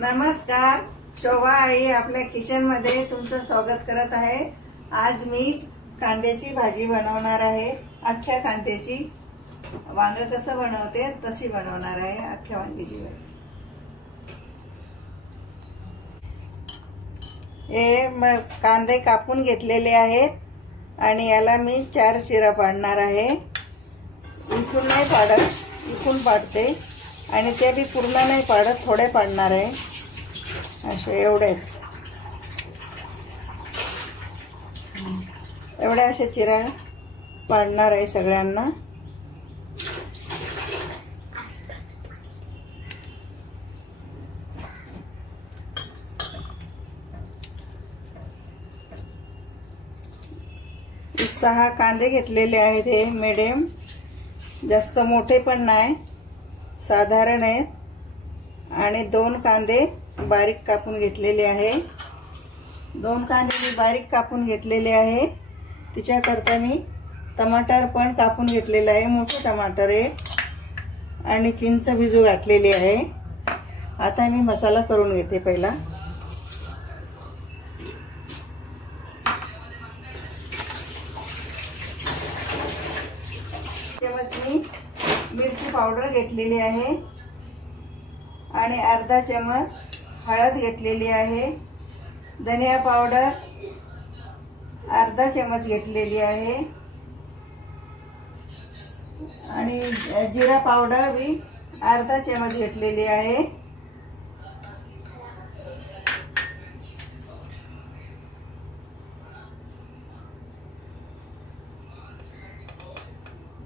नमस्कार, शोभा आई आपल्या किचन मध्ये तुमचं स्वागत करत आहे। आज मी कांद्याची भाजी बनवणार आहे। अख्ख्या कांद्याची, वांग कसं बनवते तशी बनवणार आहे अख्ख्या वांग्याची भाजी। हे कांदे कापून घेतलेले आहेत आणि याला मी 4 चिरा पाडणार आहे। इथून नाही पाडत, इथून पाडते आणि ते भी पूर्ण नाही पाडत, थोडे पाडणार आहे असे। एवढेच एवढे असे चिरा पाडणार आहे सगळ्यांना। सहा कांदे घेतलेले आहेत, हे मीडियम, जास्त मोठे पण नाही, साधारण आहेत। आणि 2 कांदे बारीक कापून घेतलेले आहे। 2 कांदे मी बारीक कापून घेतलेले आहे। तिच्याकरता मी टमाटर पण कापून घेतलेला आहे, मोठे टमाटर आहे, आणि चिंच भिजू घातलेली आहे। आता मी मसाला करून घेते पहिला। चमच मी मिरची पावडर घेतलेली आहे आणि अर्धा चमच हळद घेतलेली आहे। धनिया पावडर अर्धा चमच घेतलेली आहे आणि जिरा पावडर भी अर्धा चमच घेतलेली आहे।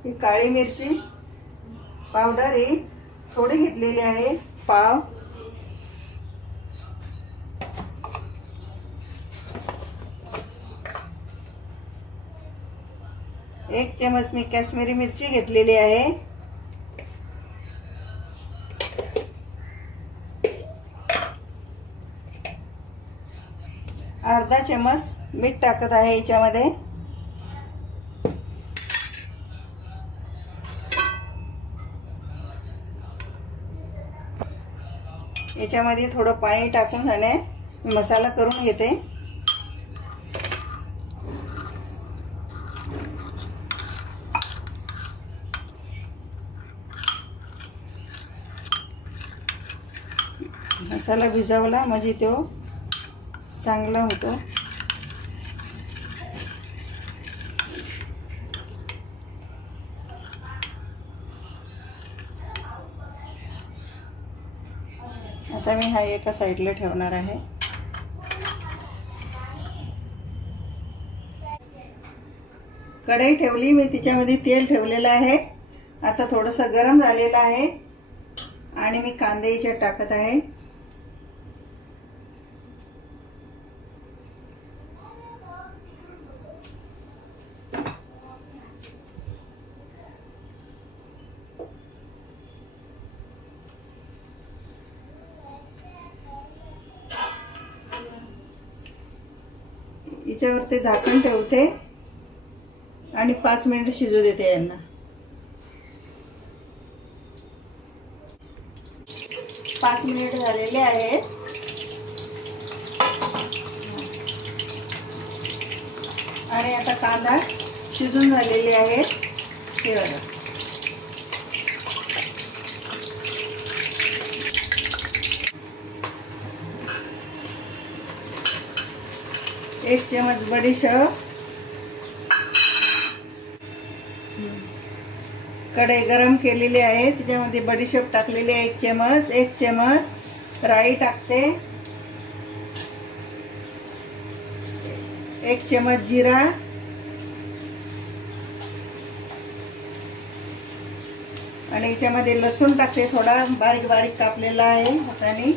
ही काळी मिरची पावडर ही थोडी घेतलेली आहे, पाव। एक चमच मी काश्मीरी मिरची घेतलेली आहे। अर्धा चमच मीठ टाकत आहे याच्यामध्ये। याच्यामध्ये थोडं पाणी टाकून आणि मसाला करून घेते। मसाला भिजवला म्हणजे तो चांगला होतो। आता मी हा एका साइडला ठेवणार आहे। कढई ठेवली मी, तिच्यामध्ये तेल ठेवलेलं आहे। आता थोडंसं गरम झालेलं आहे आणि मी कांदे याच्यात टाकत आहे। याच्यावरती झाकण ठेवते आणि 5 मिनिट शिजू देते यांना। 5 मिनिट झालेले आहेत आणि आता कांदा शिजून झालेले आहेत। हे बघा, एक चमच बडीशेप, कढई गरम केलेली आहे, त्याच्यामध्ये बडीशेप टाकलेली आहे 1 चमच राई टाकते, 1 चमच जिरा, आणि याच्यामध्ये लसूण टाकते, थोडा बारीक बारीक कापलेला आहे हाताने।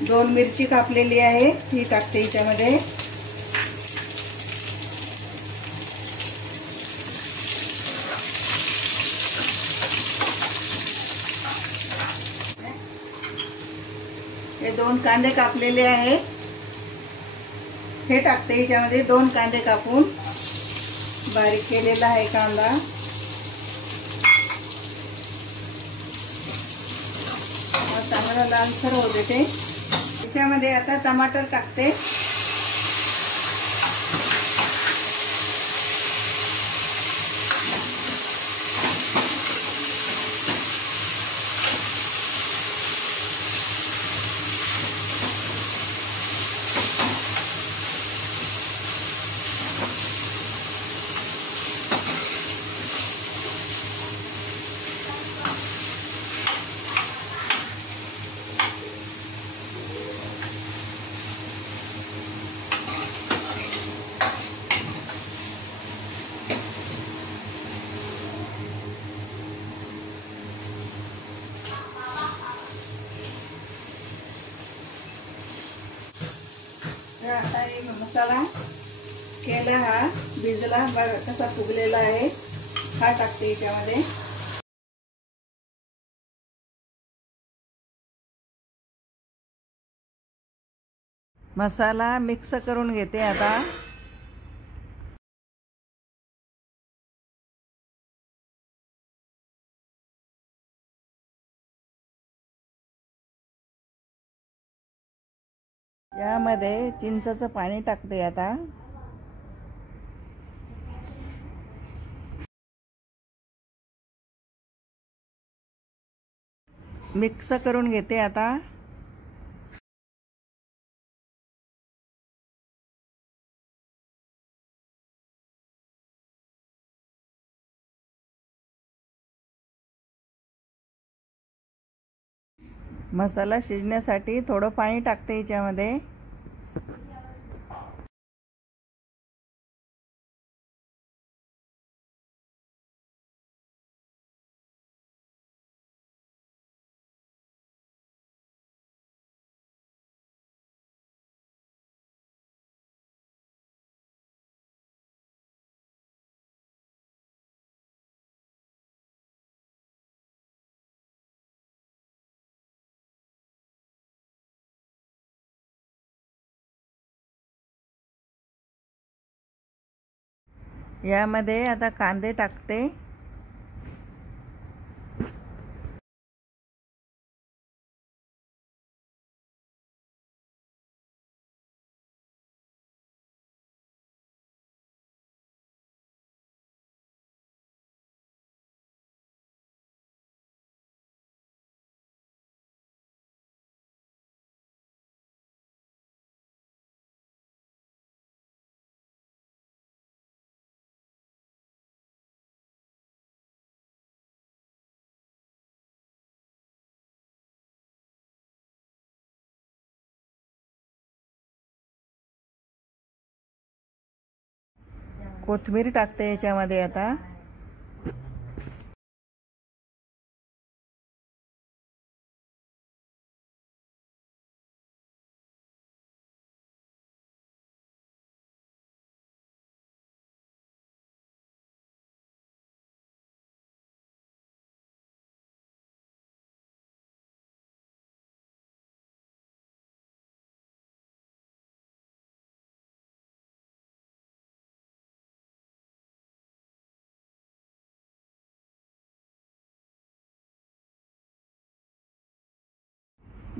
2 मिरची कापलेली आहे, ती टाकते याच्यामध्ये। हे 2 कांदे कापलेले आहे, हे टाकते याच्यामध्ये। 2 कांदे कापून बारीक केलेला आहे कांदा। चांगला थोडा लालसर होऊ देते। त्याच्यामध्ये आता टमाटर टाकते। आता हे मसाला केला हा भिजला बघा कसा फुगलेला आहे। हा टाकते याच्यामध्ये। मसाला मिक्स करून घेते आता। यामध्ये चिंचेचं पाणी टाकते आता। मिक्स करून घेते आता। मसाला शिजण्यासाठी थोडं पाणी टाकते याच्यामध्ये। यामध्ये आता कांदे टाकते। कोथिंबीर टाकते याच्यामध्ये आता।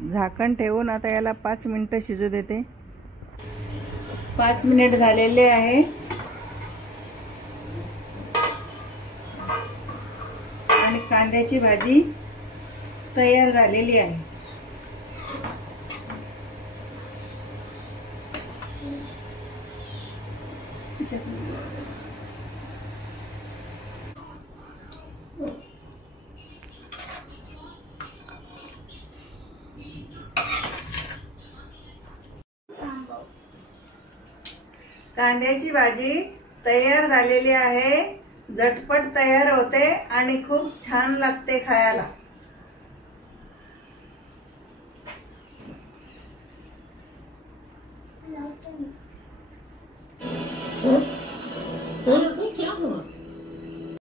झाकण ठेवून आता याला 5 मिनिटं शिजू देते। 5 मिनिट झालेले आहे आणि कांद्याची भाजी तयार झालेली आहे। कांद्याची भाजी तयार झालेली आहे। झटपट तयार होते आणि खूप छान लागते खायला।